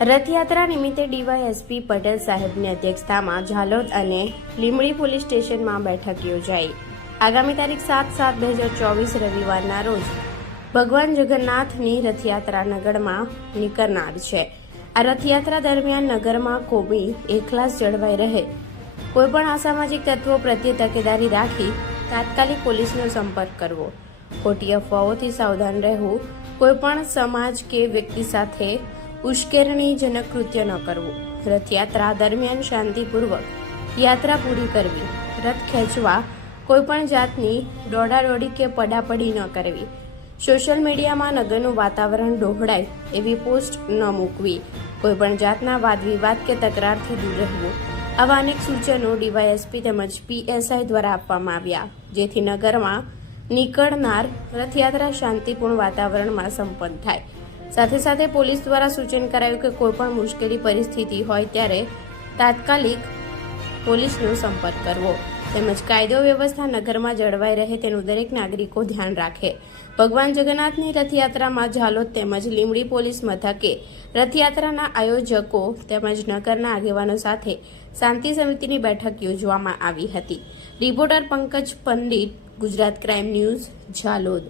રથયાત્રા નિમિત્તે ડીવાયએસપી પટેલ સાહેબની અધ્યક્ષતામાં ઝાલોદ અને લીમડી પોલીસ સ્ટેશનમાં બેઠક યોજાઈ. આગામી તારીખ સાત સાત બે હજાર ચોવીસ રવિવારના રોજ ભગવાન જગન્નાથની રથયાત્રા નગરમાં નીકળનાર છે. આ રથયાત્રા દરમિયાન નગરમાં કોમી એકલાસ જળવાઈ રહે. કોઈપણ અસામાજિક તત્વો પ્રત્યે તકેદારી રાખી તાત્કાલિક પોલીસનો સંપર્ક કરવો. ખોટી અફવાઓથી સાવધાન રહેવું કોઈપણ સમાજ કે વ્યક્તિ સાથે ઉશ્કેરણીજનક કૃત્ય ન કરવું. રથયાત્રા દરમિયાન શાંતિપૂર્વક યાત્રા પૂરી કરવી. રથ ખેંચવા કોઈપણ જાતની દોડાદોડી કે પડાપડી ન કરવી. સોશિયલ મીડિયામાં નગરનું વાતાવરણ ડોહળાય એવી પોસ્ટ ન મૂકવી. કોઈપણ જાતના વાદ વિવાદ કે તકરારથી દૂર રહેવું. આવા અનેક સૂચનો ડીવાયએસપી તેમજ પીએસઆઈ દ્વારા આપવામાં આવ્યા. જેથી નગરમાં નીકળનાર રથયાત્રા શાંતિપૂર્ણ વાતાવરણમાં સંપન્ન થાય. સાથે સાથે પોલીસ દ્વારા સૂચન કરાયું કે કોઈપણ મુશ્કેલી પરિસ્થિતિ હોય ત્યારે તાત્કાલિક પોલીસનો સંપર્ક કરવો. તેમજ કાયદો વ્યવસ્થા નગરમાં જળવાઈ રહે તેનું દરેક નાગરિકો ધ્યાન રાખે. ભગવાન જગન્નાથની રથયાત્રામાં ઝાલોદ તેમજ લીમડી પોલીસ મથકે રથયાત્રાના આયોજકો તેમજ નગરના આગેવાનો સાથે શાંતિ સમિતિની બેઠક યોજવામાં આવી હતી. Reporter Pankaj Pandit, Gujarat crime news, Jhalod.